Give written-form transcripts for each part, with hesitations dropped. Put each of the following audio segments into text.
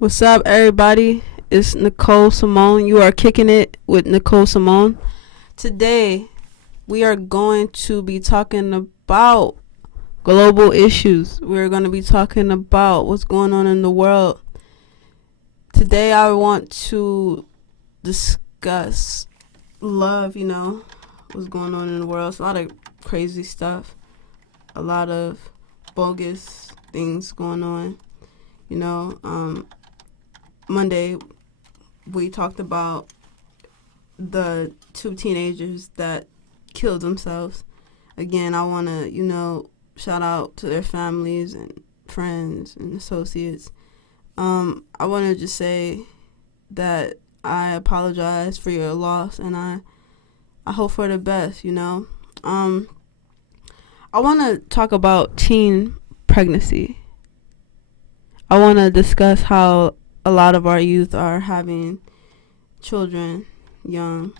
What's up, everybody? It's Nicole Simone. You are kicking it with Nicole Simone. Today, we are going to be talking about global issues. We're going to be talking about what's going on in the world. Today, I want to discuss love, what's going on in the world. It's a lot of crazy stuff, a lot of bogus things going on, Monday, we talked about the two teenagers that killed themselves. Again, I want to, shout out to their families and friends and associates. I want to just say that I apologize for your loss, and I hope for the best, I want to talk about teen pregnancy. I want to discuss how a lot of our youth are having children young,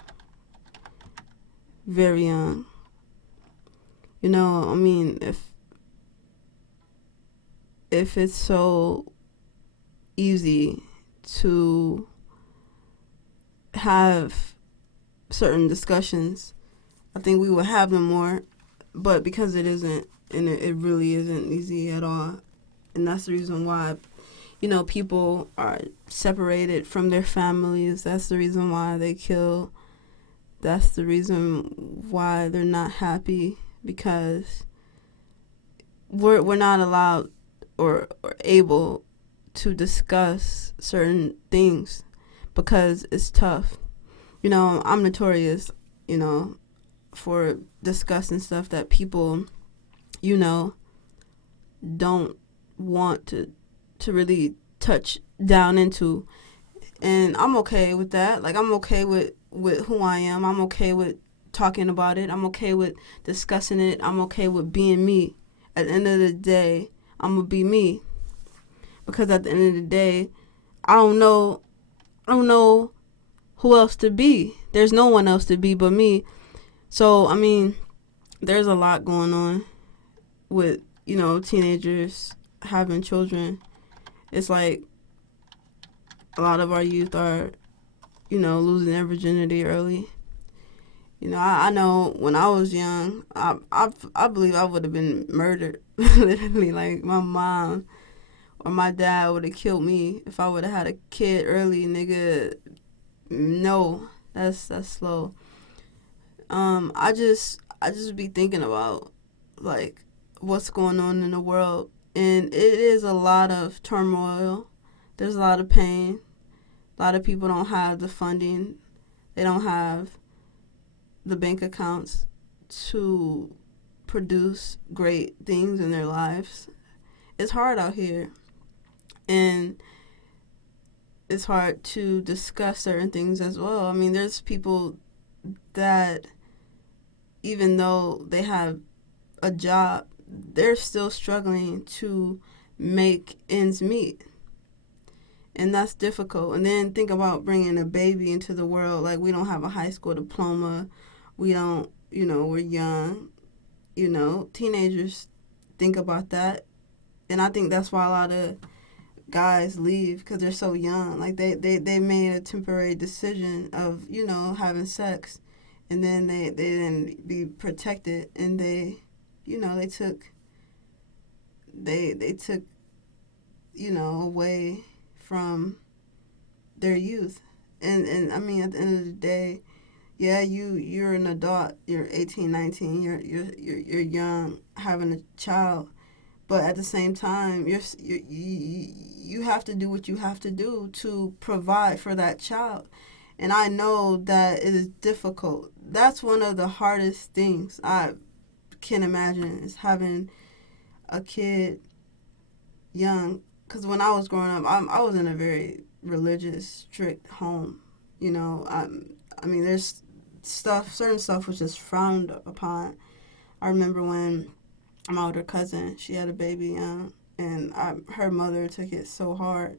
very young. If it's so easy to have certain discussions, I think we would have them more, but because it isn't, and it really isn't easy at all, and that's the reason why people are separated from their families. That's the reason why they kill. That's the reason why they're not happy, because we're not allowed or able to discuss certain things because it's tough. I'm notorious, for discussing stuff that people, don't want to really touch down into, and I'm okay with that. Like, I'm okay with who I am. I'm okay with talking about it. I'm okay with discussing it. I'm okay with being me. At the end of the day, I'm gonna be me, because at the end of the day, I don't know who else to be. There's no one else to be but me. So there's a lot going on with teenagers having children. It's like a lot of our youth are, losing their virginity early. I know when I was young, I believe I would have been murdered. Literally, like, my mom or my dad would have killed me if I would have had a kid early, nigga. No, that's slow. I just be thinking about, like, what's going on in the world. And it is a lot of turmoil. There's a lot of pain. A lot of people don't have the funding. They don't have the bank accounts to produce great things in their lives. It's hard out here. And it's hard to discuss certain things as well. There's people that, even though they have a job, they're still struggling to make ends meet. And that's difficult. And then think about bringing a baby into the world. Like, we don't have a high school diploma. We don't, we're young. Teenagers think about that. And I think that's why a lot of guys leave, because they're so young. Like, they made a temporary decision of, having sex. And then they didn't be protected. And they took away from their youth. And at the end of the day, yeah, you're an adult, you're 18, 19, you're young, having a child, but at the same time, you have to do what you have to do to provide for that child. And I know that it is difficult. That's one of the hardest things I can imagine, is having a kid young. Because when I was growing up, I was in a very religious, strict home. There's certain stuff was just frowned upon. I remember when my older cousin, she had a baby young, and her mother took it so hard.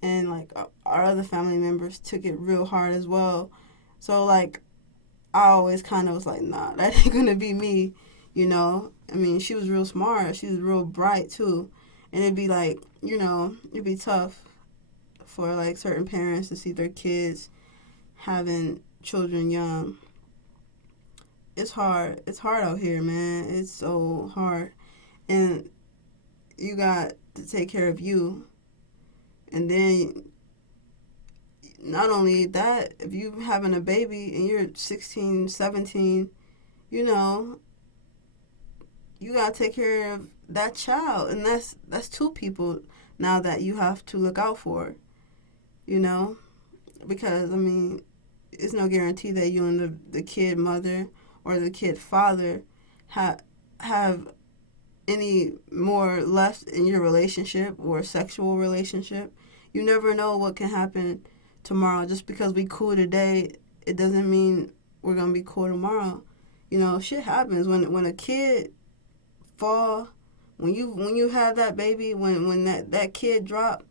And, like, our other family members took it real hard as well. So, like, I always kind of was like, nah, that ain't gonna be me, She was real smart. She was real bright, too. And it'd be like, it'd be tough. for like certain parents to see their kids having children young. It's hard. It's hard out here, man. It's so hard. And you got to take care of you. And then not only that, if you having a baby and you're 16, 17, you know, you got to take care of that child. And that's two people now that you have to look out for, you know? Because, I mean, it's no guarantee that you and the kid mother or the kid father have any more left in your relationship or sexual relationship. You never know what can happen tomorrow. Just because we cool today, it doesn't mean we're gonna be cool tomorrow. You know, shit happens when a kid fall. When you have that baby, when that kid drop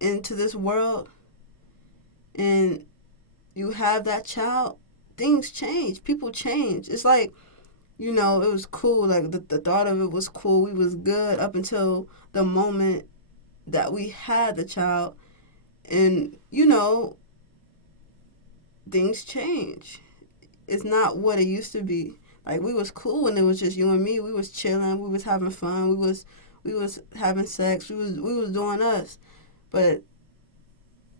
into this world, and you have that child, things change. People change. It's like, you know, it was cool. Like, the thought of it was cool. We was good up until the moment that we had the child. And, you know, things change. It's not what it used to be. Like, we was cool when it was just you and me. We was chilling. We was having fun. We was having sex. We was doing us. But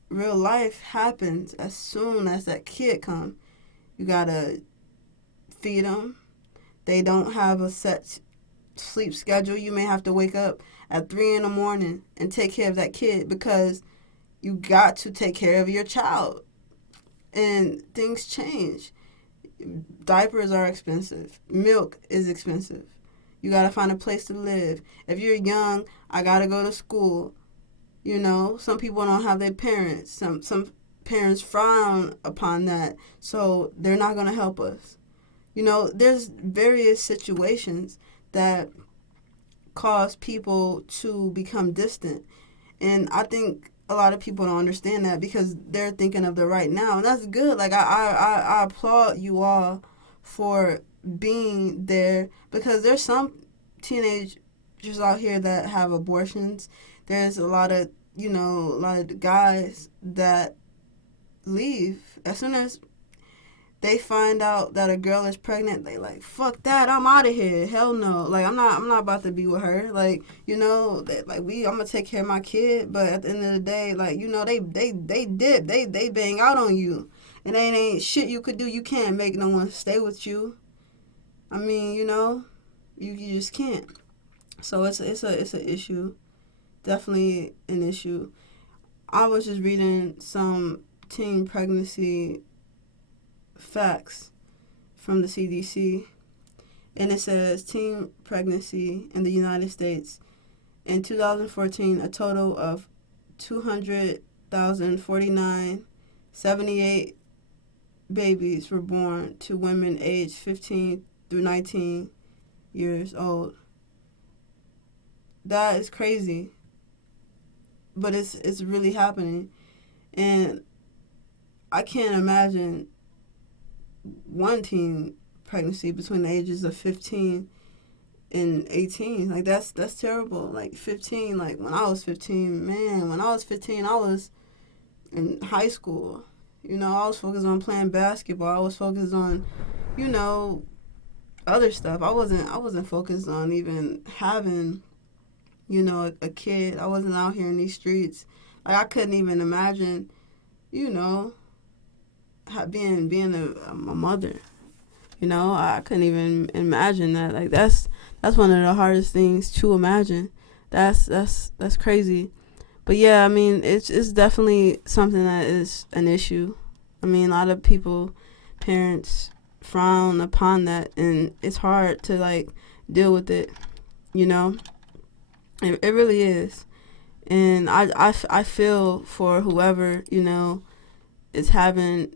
real life happens as soon as that kid comes. You gotta feed them. They don't have a set sleep schedule. You may have to wake up at 3 in the morning and take care of that kid because you got to take care of your child. And things change. Diapers are expensive. Milk is expensive. You got to find a place to live. If you're young, I got to go to school. You know, some people don't have their parents. Some parents frown upon that, so they're not going to help us. You know, there's various situations that cause people to become distant. And I think a lot of people don't understand that because they're thinking of the right now. And that's good. Like, I applaud you all for being there because there's some teenagers out here that have abortions. There's a lot of guys that leave as soon as they find out that a girl is pregnant. They like, fuck that, I'm out of here. Hell no. Like, I'm not about to be with her. Like, you know, I'm gonna take care of my kid. But at the end of the day, like, you know, they dip, they bang out on you, and ain't shit you could do. You can't make no one stay with you. I mean, you know, you just can't. So it's an issue. Definitely an issue. I was just reading some teen pregnancy facts from the CDC, and it says teen pregnancy in the United States in 2014, a total of 200,049 78 babies were born to women aged 15 through 19 years old. That is crazy, but it's really happening. And I can't imagine one teen pregnancy between the ages of 15 and 18. Like, that's terrible. Like, 15, like, when I was 15, man, when I was 15, I was in high school. You know, I was focused on playing basketball. I was focused on, you know, other stuff. I wasn't focused on even having, you know, a kid. I wasn't out here in these streets. Like, I couldn't even imagine, you know, being a mother. You know, I couldn't even imagine that. Like, that's one of the hardest things to imagine. That's crazy. But yeah, I mean, it's definitely something that is an issue. I mean, a lot of people, parents, frown upon that, and it's hard to, like, deal with it. You know, it really is. And I feel for whoever, you know, is having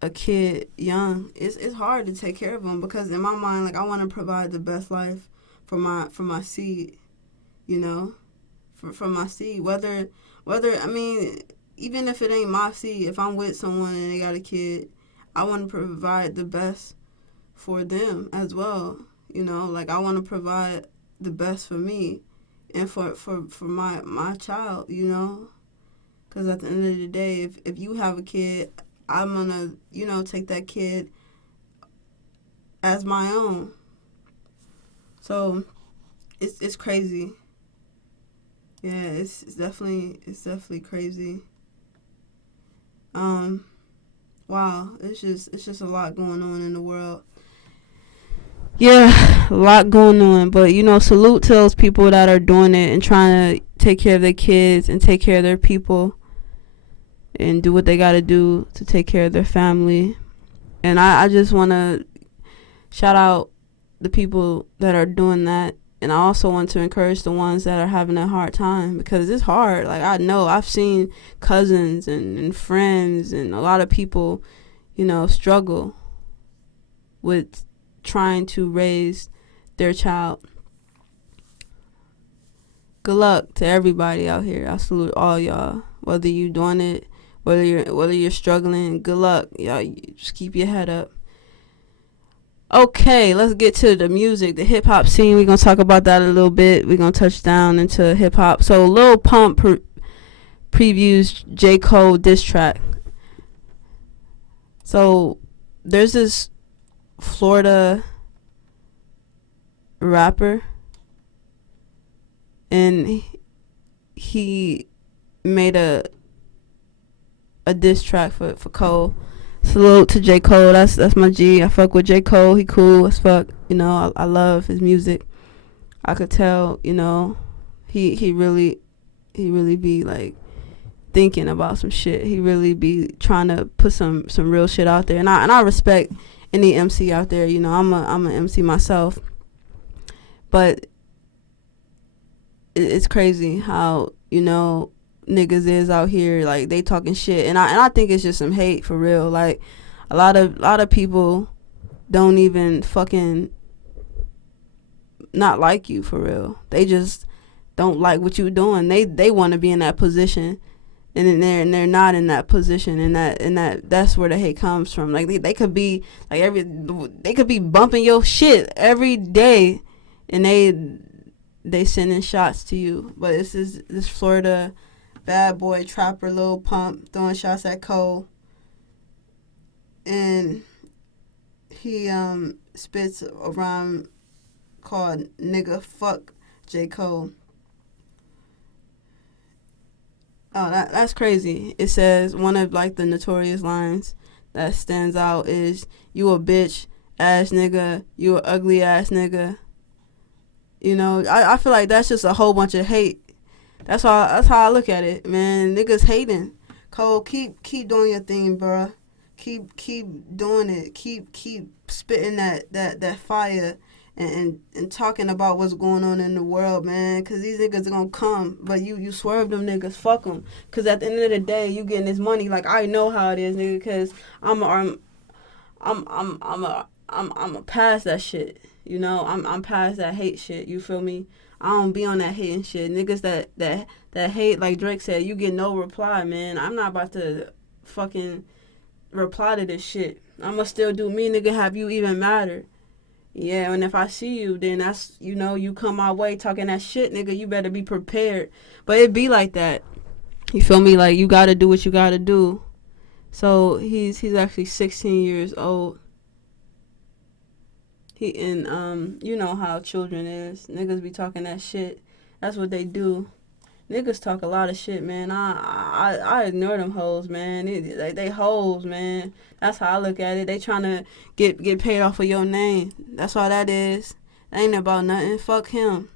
a kid young. It's hard to take care of them because in my mind, like, I want to provide the best life for my seed, you know, for my seed. Whether I mean, even if it ain't my seed, if I'm with someone and they got a kid, I want to provide the best for them as well. You know, like, I want to provide the best for me and for my child, you know. Because at the end of the day, if you have a kid, I'm going to, take that kid as my own. So it's crazy. Yeah, it's definitely crazy. Wow, it's just a lot going on in the world. Yeah, a lot going on, but salute to those people that are doing it and trying to take care of their kids and take care of their people and do what they got to do to take care of their family. And I just want to shout out the people that are doing that. And I also want to encourage the ones that are having a hard time, because it's hard. Like, I know I've seen cousins and friends and a lot of people, struggle with trying to raise their child. Good luck to everybody out here. I salute all y'all. Whether you doing it, whether you're struggling, good luck. Y'all, just keep your head up. Okay, let's get to the music, the hip hop scene. We're gonna talk about that a little bit. We're gonna touch down into hip hop. So Lil Pump previews J. Cole diss track. So there's this Florida rapper, and he made a diss track for Cole. Salute to J. Cole. That's my G. I fuck with J. Cole. He cool as fuck. I love his music. I could tell, he really be like thinking about some shit. He really be trying to put some real shit out there. And I respect any MC out there. I'm an MC myself. But it's crazy how, niggas is out here, like, they talking shit, and I think it's just some hate for real. Like, a lot of people don't even fucking not like you for real. They just don't like what you doing. They want to be in that position, and they're not in that position, and that's where the hate comes from. Like, they could be like they could be bumping your shit every day, and they sending shots to you. But this Florida bad boy trapper Lil Pump throwing shots at Cole, and he spits a rhyme called "nigga fuck J. Cole." Oh, that's crazy. It says one of like the notorious lines that stands out is, "You a bitch ass nigga, you a ugly ass nigga." I feel like that's just a whole bunch of hate. That's how I look at it, man. Niggas hating. Cole, keep doing your thing, bruh. Keep doing it. Keep spitting that fire and talking about what's going on in the world, man. Cause these niggas are gonna come, but you swerve them niggas. Fuck them. Cause at the end of the day, you getting this money. Like, I know how it is, nigga. Cause I'm a past that shit. I'm past that hate shit. You feel me? I don't be on that hating shit. Niggas that hate, like Drake said, you get no reply, man. I'm not about to fucking reply to this shit. I'ma still do me, nigga. Have you even mattered? Yeah, and if I see you, then that's, you come my way talking that shit, nigga. You better be prepared. But it be like that. You feel me? Like, you gotta do what you gotta do. So he's actually 16 years old. You know how children is. Niggas be talking that shit. That's what they do. Niggas talk a lot of shit, man. I ignore them hoes, man. They hoes, man. That's how I look at it. They trying to get paid off of your name. That's all that is. That ain't about nothing. Fuck him.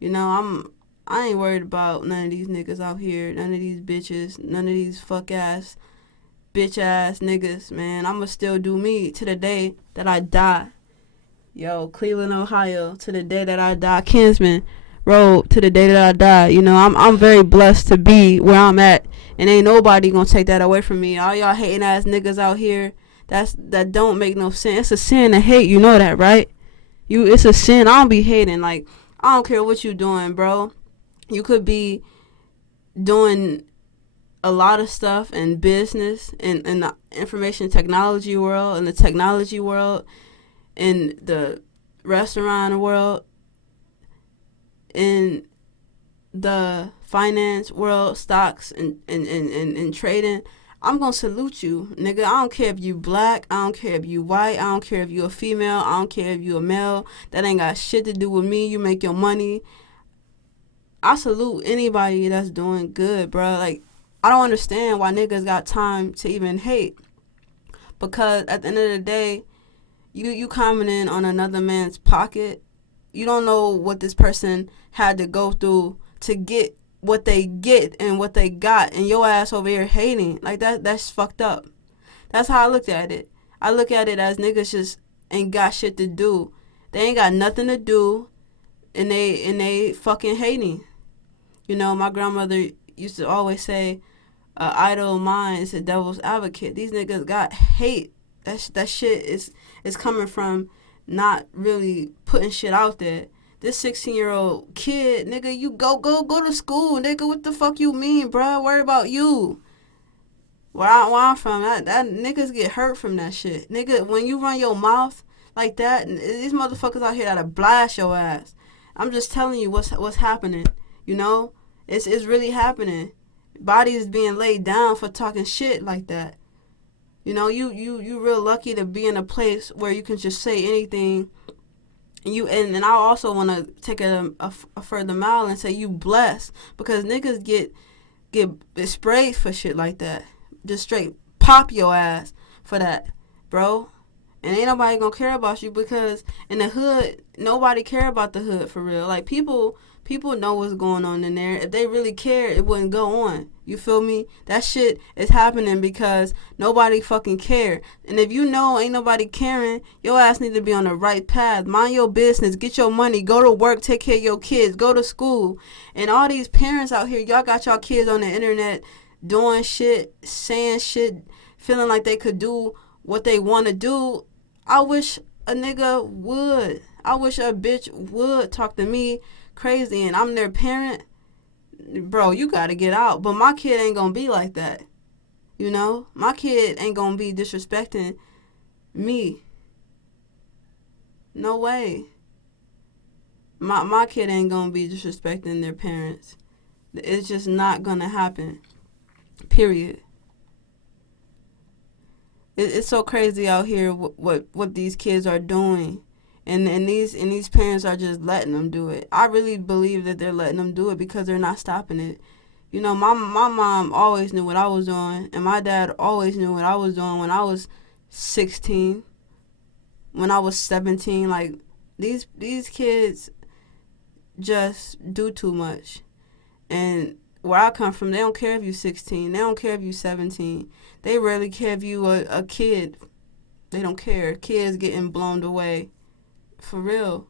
I ain't worried about none of these niggas out here. None of these bitches. None of these fuck ass, bitch ass niggas, man. I'ma still do me to the day that I die. Yo, Cleveland, Ohio, to the day that I die. Kinsman Road, to the day that I die. I'm very blessed to be where I'm at, and ain't nobody gonna take that away from me. All y'all hating ass niggas out here, that don't make no sense. It's a sin to hate. You know that, right? It's a sin. I don't be hating. Like, I don't care what you doing, bro. You could be doing a lot of stuff in business, in the information technology world, in the technology world, in the restaurant world, in the finance world, stocks and trading, I'm gonna salute you, nigga. I don't care if you black, I don't care if you white, I don't care if you a female, I don't care if you a male. That ain't got shit to do with me. You make your money. I salute anybody that's doing good, bro. Like, I don't understand why niggas got time to even hate. Because at the end of the day, you commenting on another man's pocket. You don't know what this person had to go through to get what they get and what they got, and your ass over here hating. Like, that's fucked up. That's how I looked at it. I look at it as niggas just ain't got shit to do. They ain't got nothing to do, and they fucking hating. You know, my grandmother used to always say, idle mind is a devil's advocate. These niggas got hate. That shit is coming from not really putting shit out there. This 16-year-old kid, nigga, you go to school, nigga. What the fuck you mean, bruh? Worry about you. Where I'm from, that niggas get hurt from that shit. Nigga, when you run your mouth like that, these motherfuckers out here that'll blast your ass. I'm just telling you what's happening. You know, it's really happening. Bodies being laid down for talking shit like that. You know, you real lucky to be in a place where you can just say anything. And I also want to take a further mile and say you blessed, because niggas get sprayed for shit like that. Just straight pop your ass for that, bro. And ain't nobody gonna care about you, because in the hood, nobody care about the hood for real. Like, people know what's going on in there. If they really cared, it wouldn't go on. You feel me? That shit is happening because nobody fucking care. And if you know ain't nobody caring, your ass need to be on the right path. Mind your business. Get your money. Go to work. Take care of your kids. Go to school. And all these parents out here, y'all got y'all kids on the internet doing shit, saying shit, feeling like they could do what they want to do. I wish a nigga would. I wish a bitch would talk to me crazy and I'm their parent. Bro, you gotta get out. But my kid ain't gonna be like that. You know? My kid ain't gonna be disrespecting me. No way. My kid ain't gonna be disrespecting their parents. It's just not gonna happen. Period. It's so crazy out here what these kids are doing. And these parents are just letting them do it. I really believe that they're letting them do it because they're not stopping it. You know, my mom always knew what I was doing, and my dad always knew what I was doing when I was 16, when I was 17. Like, these kids just do too much. And where I come from, they don't care if you're 16. They don't care if you're 17. They rarely care if you a kid. They don't care. Kids getting blown away. For real.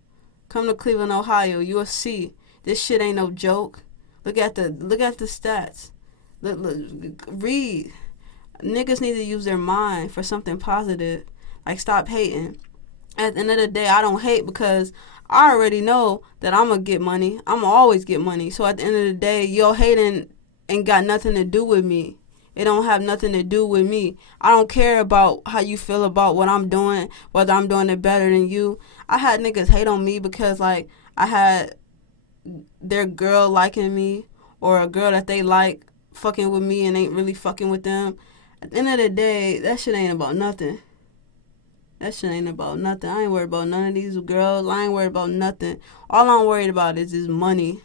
Come to Cleveland, Ohio. You'll see. This shit ain't no joke. Look at the stats. Look, read. Niggas need to use their mind for something positive. Like, stop hating. At the end of the day, I don't hate because I already know that I'm going to get money. I'm going to always get money. So at the end of the day, your hating ain't got nothing to do with me. It don't have nothing to do with me. I don't care about how you feel about what I'm doing, whether I'm doing it better than you. I had niggas hate on me because, like, I had their girl liking me, or a girl that they like fucking with me and ain't really fucking with them. At the end of the day, that shit ain't about nothing. That shit ain't about nothing. I ain't worried about none of these girls. I ain't worried about nothing. All I'm worried about is this money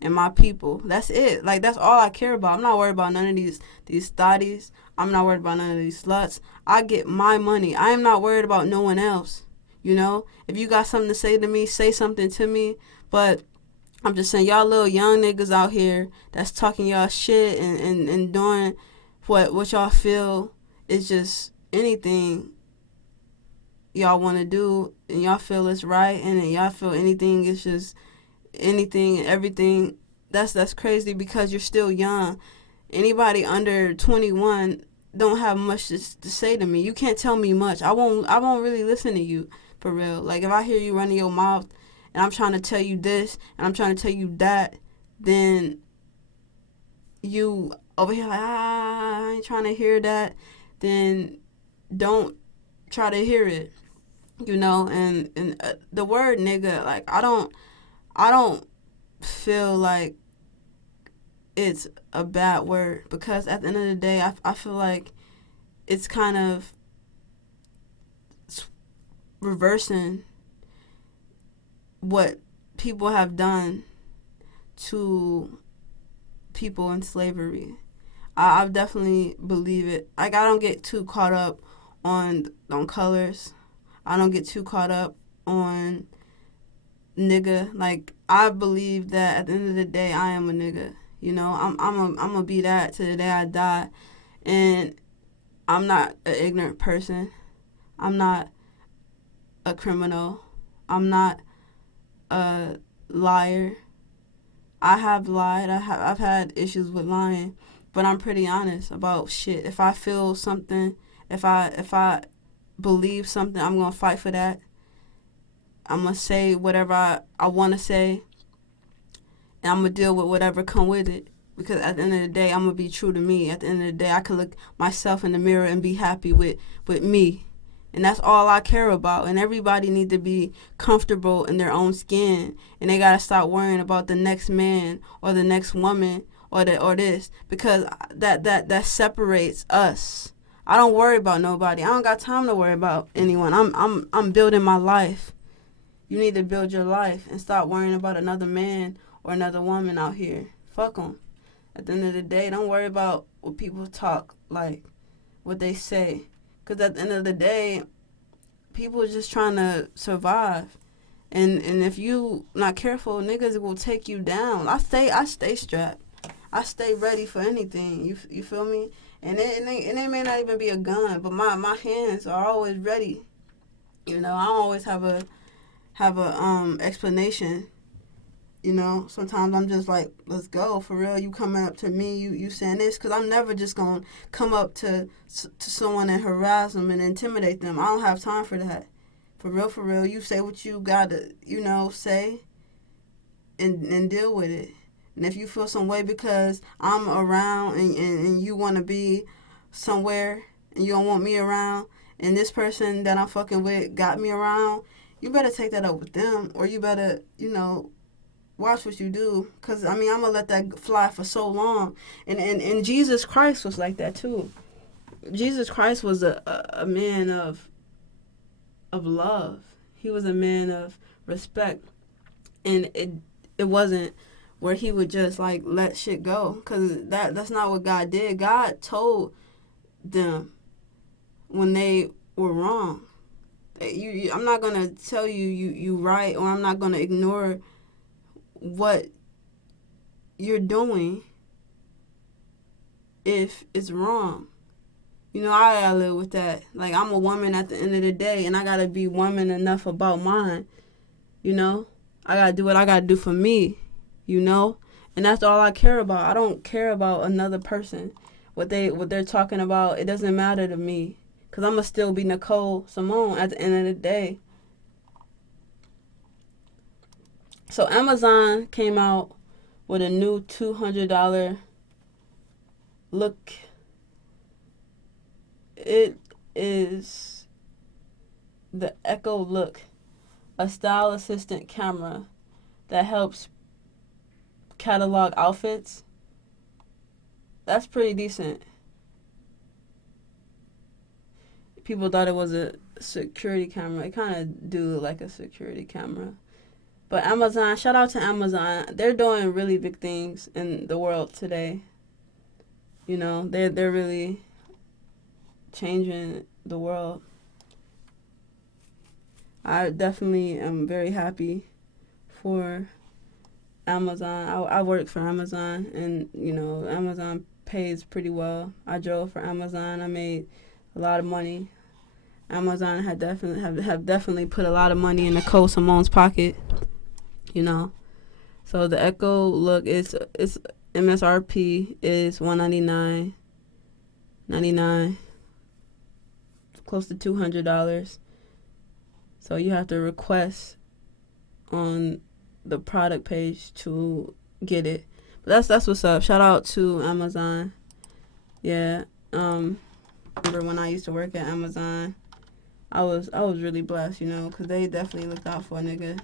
and my people. That's it. Like, that's all I care about. I'm not worried about none of these thotties. I'm not worried about none of these sluts. I get my money. I am not worried about no one else. You know? If you got something to say to me, say something to me. But I'm just saying, y'all little young niggas out here that's talking y'all shit and doing what y'all feel is just anything y'all want to do, and y'all feel it's right, and then y'all feel anything is just anything and everything. That's crazy because you're still young. Anybody under 21 don't have much to say to me. You can't tell me much. I won't really listen to you, for real. Like, if I hear you running your mouth and I'm trying to tell you this and I'm trying to tell you that, then you over here like, I ain't trying to hear that, then don't try to hear it. You know, and the word nigga, like, I don't feel like it's a bad word, because at the end of the day, I feel like it's kind of reversing what people have done to people in slavery. I definitely believe it. Like, I don't get too caught up on colors. I don't get too caught up on nigga. Like, I believe that at the end of the day, I am a nigga. You know, I'm gonna be that to the day I die. And I'm not an ignorant person. I'm not a criminal. I'm not a liar. I have lied. I've had issues with lying, but I'm pretty honest about shit. If I feel something, if I believe something, I'm gonna fight for that. I'm gonna say whatever I want to say, and I'm gonna deal with whatever come with it. Because at the end of the day, I'm gonna be true to me. At the end of the day, I can look myself in the mirror and be happy with me. And that's all I care about. And everybody need to be comfortable in their own skin. And they gotta stop worrying about the next man or the next woman or this, because that separates us. I don't worry about nobody. I don't got time to worry about anyone. I'm building my life. You need to build your life and stop worrying about another man or another woman out here. Fuck them. At the end of the day, don't worry about what people talk, like what they say. Because at the end of the day, people are just trying to survive. And if you not careful, niggas will take you down. I stay strapped. I stay ready for anything. You feel me? And it may not even be a gun, but my hands are always ready. You know, I don't always have a explanation. You know, sometimes I'm just like, let's go, for real. You coming up to me, you saying this, because I'm never just going to come up to someone and harass them and intimidate them. I don't have time for that. For real, you say what you got to, say and deal with it. And if you feel some way because I'm around and you want to be somewhere and you don't want me around, and this person that I'm fucking with got me around, you better take that up with them, or you better, watch what you do, because, I'm going to let that fly for so long. And Jesus Christ was like that, too. Jesus Christ was a man of love. He was a man of respect. And it wasn't where he would just, like, let shit go, because that's not what God did. God told them when they were wrong. I'm not going to tell you right, or I'm not going to ignore what you're doing if it's wrong. I gotta live with that. Like, I'm a woman at the end of the day, and I gotta be woman enough about mine. I gotta do what I gotta do for me. And that's all I care about. I don't care about another person. What they're talking about, it doesn't matter to me, because I'm gonna still be Nicole Simone at the end of the day. So Amazon came out with a new $200 look. It is the Echo Look, a style assistant camera that helps catalog outfits. That's pretty decent. People thought it was a security camera. It kind of do look like a security camera. But Amazon, shout out to Amazon. They're doing really big things in the world today. They're really changing the world. I definitely am very happy for Amazon. I work for Amazon, and Amazon pays pretty well. I drove for Amazon. I made a lot of money. Amazon have definitely put a lot of money in Nicole Simone's pocket. So the Echo Look is MSRP is $199.99, close to $200. So you have to request on the product page to get it. But that's what's up. Shout out to Amazon. Yeah. Remember when I used to work at Amazon, I was really blessed, because they definitely looked out for a nigga.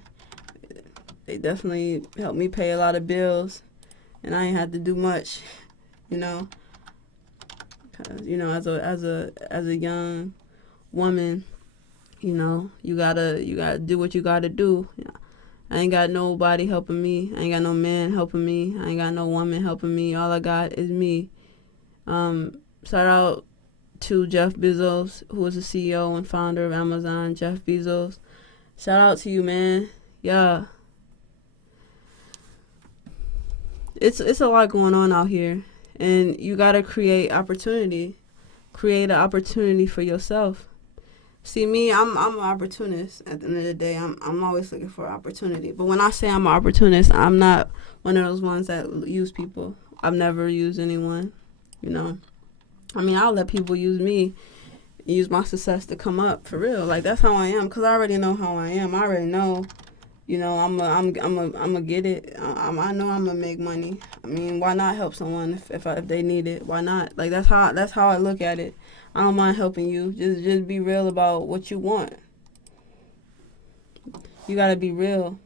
They definitely helped me pay a lot of bills. and I ain't had to do much, you know. 'Cause, you know, as a young woman, you know, you gotta do what you gotta do. I ain't got nobody helping me. I ain't got no man helping me. I ain't got no woman helping me. All I got is me. Shout out to Jeff Bezos, who is the CEO and founder of Amazon. Jeff Bezos, shout out to you, man. Yeah, it's a lot going on out here, and you gotta create opportunity. Create an opportunity for yourself. See me, I'm an opportunist. At the end of the day, I'm always looking for opportunity. But when I say I'm an opportunist, I'm not one of those ones that use people. I've never used anyone, you know. I mean, I'll let people use me, use my success to come up for real. Like, that's how I am, cause I already know how I am. I already know, you know, I'm a get it. I know I'm gonna make money. I mean, why not help someone if they need it? Why not? Like, that's how I look at it. I don't mind helping you. Just be real about what you want. You gotta be real.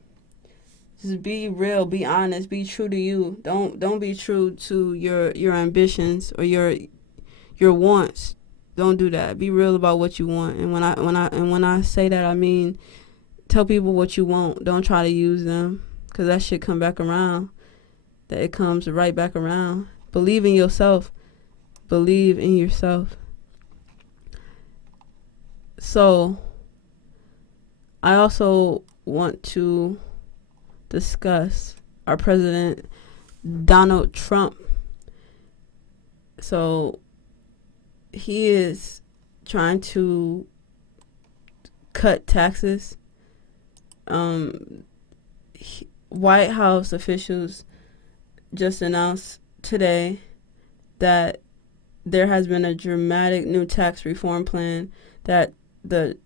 Just be real. Be honest. Be true to you. Don't be true to your ambitions or your wants. Don't do that. Be real about what you want. And when I say that, I mean, tell people what you want. Don't try to use them, cause that shit come back around. That it comes right back around. Believe in yourself. Believe in yourself. So, I also want to discuss our president, Donald Trump. So, he is trying to cut taxes. White House officials just announced today that there has been a dramatic new tax reform plan that the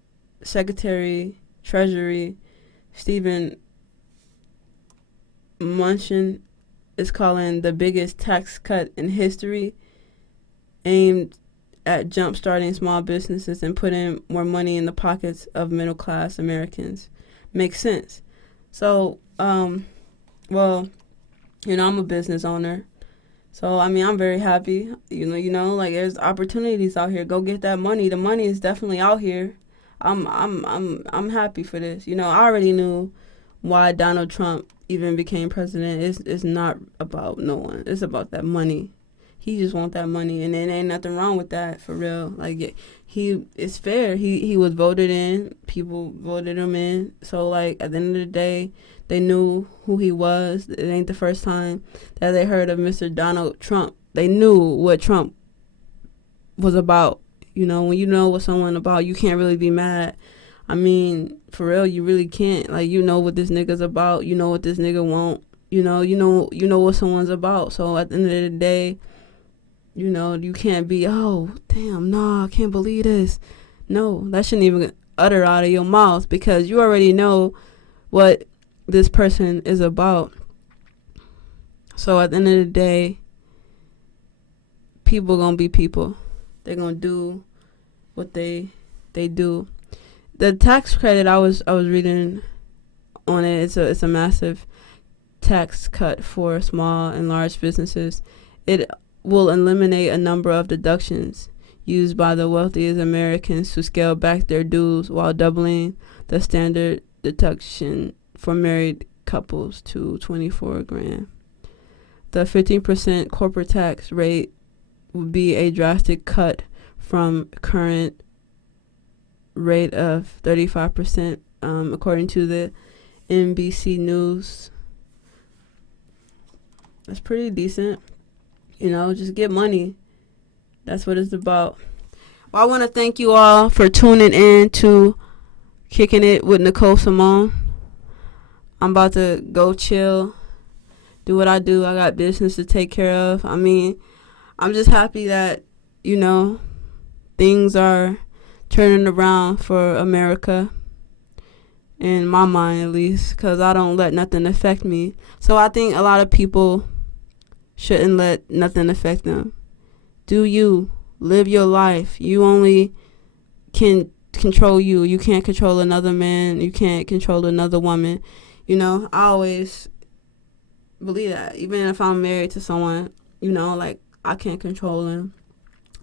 Secretary Treasury Stephen Mnuchin is calling the biggest tax cut in history, aimed at jump-starting small businesses and putting more money in the pockets of middle-class Americans. Makes sense. So, well, you know, I'm a business owner. So, I mean, I'm very happy. You know, like, there's opportunities out here. Go get that money. The money is definitely out here. I'm happy for this. You know, I already knew why Donald Trump even became president. It's not about no one. It's about that money. He just want that money, and there ain't nothing wrong with that, for real. Like, it's fair. He was voted in. People voted him in. So, like, at the end of the day, they knew who he was. It ain't the first time that they heard of Mr. Donald Trump. They knew what Trump was about. You know, when you know what someone about, you can't really be mad. I mean, for real, you really can't. Like, you know what this nigga's about. You know what this nigga want. You know what someone's about. So at the end of the day, you know, you can't be, oh, damn, nah, I can't believe this. No, that shouldn't even utter out of your mouth, because you already know what this person is about. So at the end of the day, people gonna be people. They're gonna do what they do. The tax credit I was reading on it, it's a massive tax cut for small and large businesses. It will eliminate a number of deductions used by the wealthiest Americans to scale back their dues, while doubling the standard deduction for married couples to $24,000. The 15% corporate tax rate would be a drastic cut from current rate of 35%, according to the NBC News. That's pretty decent. You know, just get money. That's what it's about. Well, I want to thank you all for tuning in to Kicking It with Nicole Simone. I'm about to go chill, do what I do. I got business to take care of. I mean, I'm just happy that, you know, things are turning around for America, in my mind at least, because I don't let nothing affect me. So I think a lot of people shouldn't let nothing affect them. Do you. Live your life. You only can control you. You can't control another man. You can't control another woman. You know, I always believe that. Even if I'm married to someone, like, I can't control them.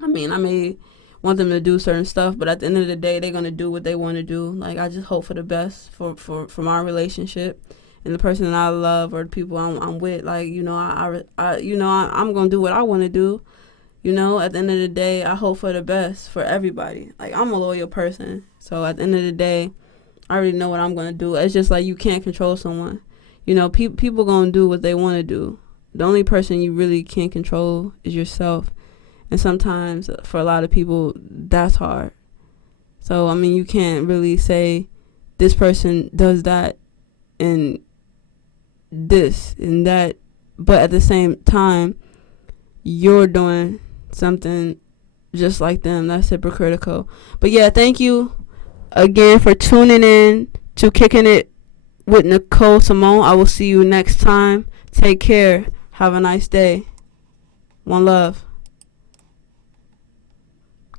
I mean, I may want them to do certain stuff, but at the end of the day, they're gonna do what they want to do. Like, I just hope for the best for my relationship and the person that I love or the people I'm with. Like, I'm gonna do what I want to do. At the end of the day, I hope for the best for everybody. Like, I'm a loyal person, so at the end of the day, I already know what I'm gonna do. It's just like you can't control someone. People gonna do what they want to do. The only person you really can't control is yourself. And sometimes for a lot of people, that's hard. So, I mean, you can't really say this person does that and this and that. But at the same time, you're doing something just like them. That's hypocritical. But yeah, thank you again for tuning in to Kicking It with Nicole Simone. I will see you next time. Take care. Have a nice day. One love.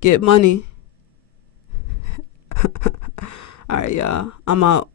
Get money. All right, y'all. I'm out.